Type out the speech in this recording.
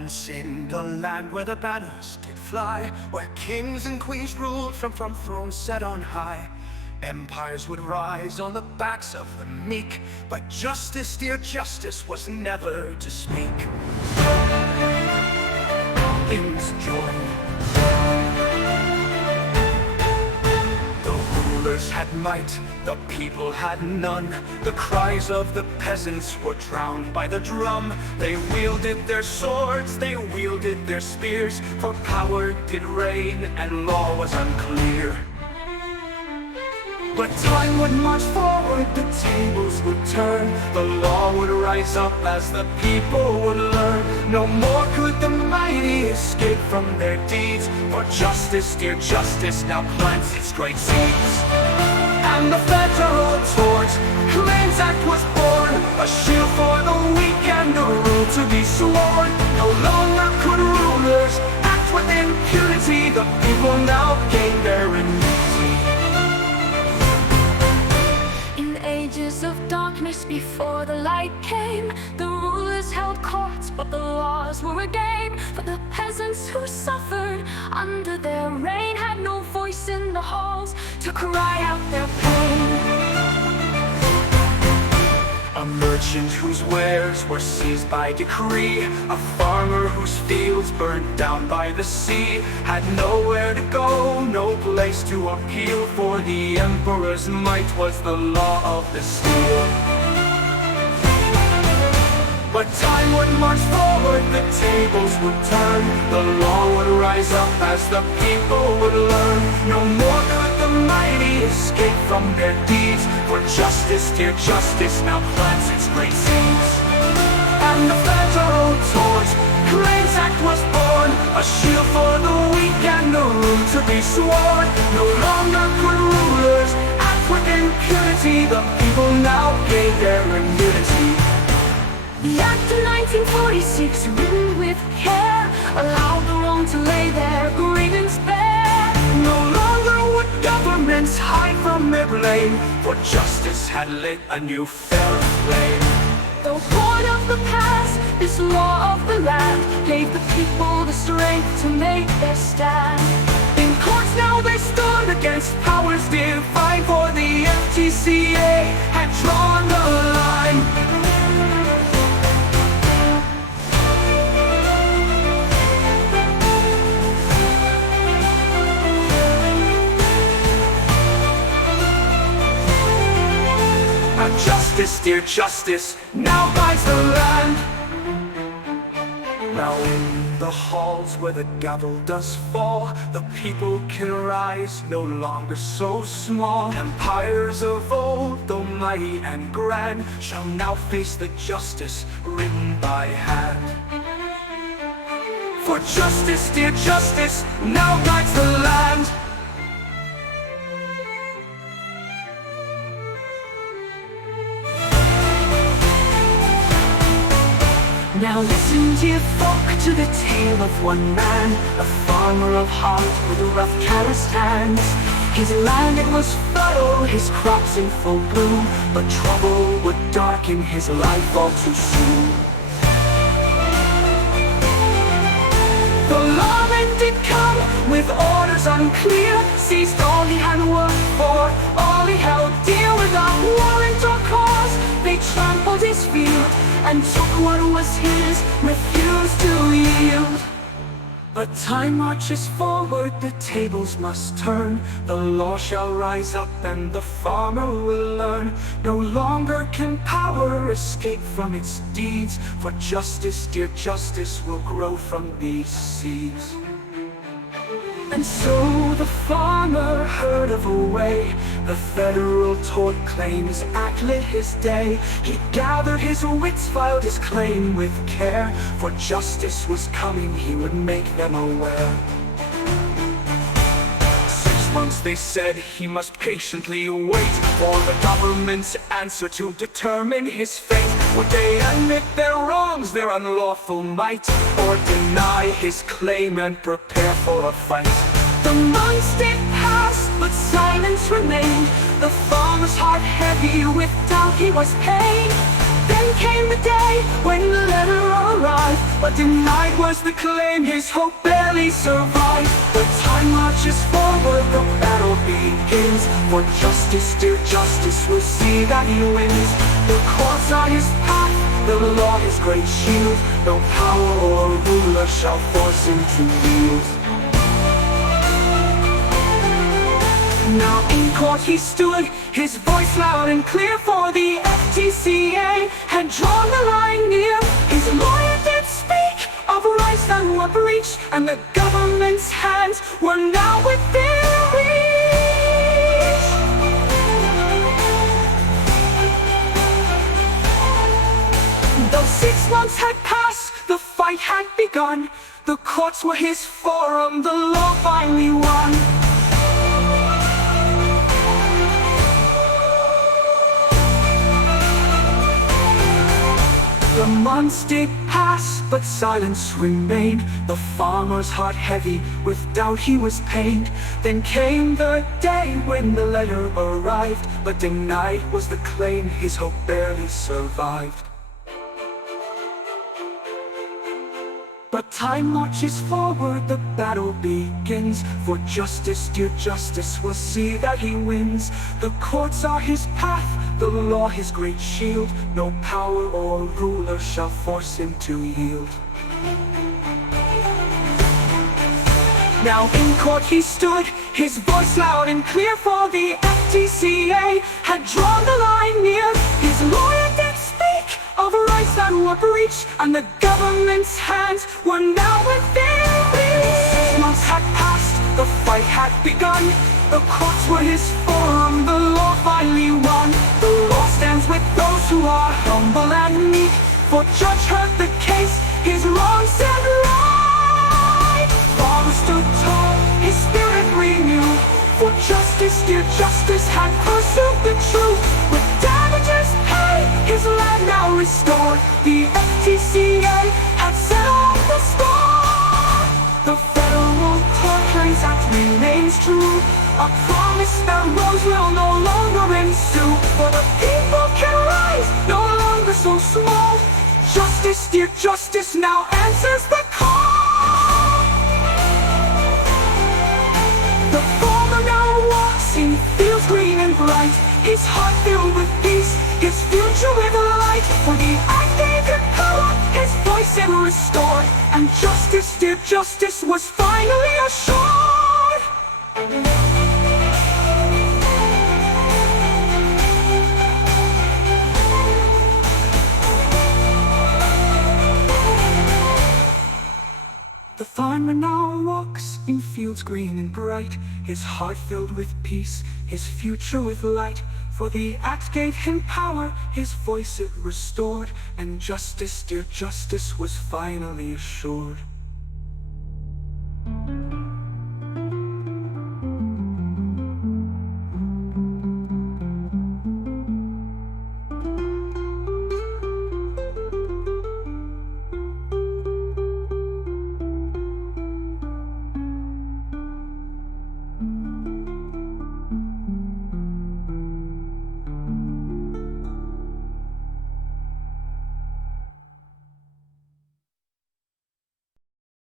Once in the land where the banners did fly, where kings and queens ruled from thrones set on high, empires would rise on the backs of the meek, but justice, dear justice, was never to speak. Kings joined. The rulers had might, the people had none. The cries of the peasants were drowned by the drum. They wielded their swords, they wielded their spears, for power did reign and law was unclear. But time would march forward, the tables would turn, the law would rise up as the people would learn. No more could the mighty escape from their deeds, for justice, dear justice, now plants its great seeds. And the federal tort claims act was born, a shield for the weak and a rule to be sworn. No longer could rulers act with impunity, the people now gain their immunity. Ages of darkness before the light came, the rulers held courts, but the laws were a game. For the peasants who suffered under their reign had no voice in the halls to cry out their pain. A merchant whose wares were seized by decree, a farmer whose fields burned down by the sea, had nowhere to go, no place to appeal, for the emperor's might was the law of the steel. But time would march forward, the tables would turn, the law would rise up as the people would learn. No more could the mighty escape from their deeds, for justice, dear justice, now plants its great seeds. And the federal tort claims act was born, a shield for the weak and a rule to be sworn. No longer could rulers act with impunity, the people now gain their immunity. The Act of 1946, written with care, allowed the wrong to lay their grievance bare. No longer would governments hide from their blame, for justice had lit a new fairer flame. The word of the past, this law of the land, gave the people the strength to make their stand. In courts now they stood against powers divine, for the FTCA had drawn the line. Justice, dear justice, now guides the land. Now in the halls where the gavel does fall, the people can rise, no longer so small. Empires of old, though mighty and grand, shall now face the justice written by hand. For justice, dear justice, now guides the land. Now listen, dear folk, to the tale of one man, a farmer of heart with rough calloused hands. His land it was fertile, his crops in full bloom, but trouble would darken his life all too soon. The lawman did come with orders unclear, seized all he had worked for, all he held dear. Without warrant or cause, they trampled his field and took what was his, refused to yield. But time marches forward, the tables must turn, the law shall rise up and the farmer will learn. No longer can power escape from its deeds, for justice, dear justice, will grow from these seeds. And so the farmer heard of a way, the federal tort claims act lit his day. He gathered his wits, filed his claim with care, for justice was coming, he would make them aware. 6 months they said he must patiently wait for the government's answer to determine his fate. Would they admit their wrongs, their unlawful might, or deny his claim and prepare for a fight? The months did pass, but silence remained. The farmer's heart heavy, with doubt he was pained. Then came the day when the letter arrived, but denied was the claim, his hope barely survived. The time marches forward, the battle begins. For justice, dear justice, will see that he wins. The courts are his path, the law his great shield. No power or ruler shall force him to yield. Now in court he stood, his voice loud and clear, for the FTCA had drawn the line near. His lawyer did speak of rights that were breached, and the government's hands were now within reach. Though 6 months had passed, the fight had begun. The courts were his forum, the law finally won. The months did pass, but silence remained. The farmer's heart heavy, with doubt he was pained. Then came the day when the letter arrived, but denied was the claim, his hope barely survived. But time marches forward, the battle begins. For justice, dear justice, will see that he wins. The courts are his path, the law his great shield. No power or ruler shall force him to yield. Now in court he stood, his voice loud and clear, for the FTCA had drawn the line near. His lawyer did speak of rights that were breached, and the government's hands were now within reach. 6 months had passed, the fight had begun. The courts were his forum, the law finally won. The law stands with those who are humble and meek, for judge heard the case, his wrongs set right. Father stood tall, his spirit renewed, for justice, dear justice, had pursued the truth. With damages paid, his land now restored, the FTCA had settled the score. The Federal Tort Claims Act remains true, a promise that wrongs will no longer ensue. For the people can rise, no longer so small. Justice, dear justice, now answers the call. The farmer now walks in fields green and bright, his heart filled with peace, his future with light. For the act gave him power, his voice it restored, and justice, dear justice, was finally assured. The farmer now walks in fields green and bright, his heart filled with peace, his future with light. For the act gave him power, his voice it restored, and justice, dear justice, was finally assured.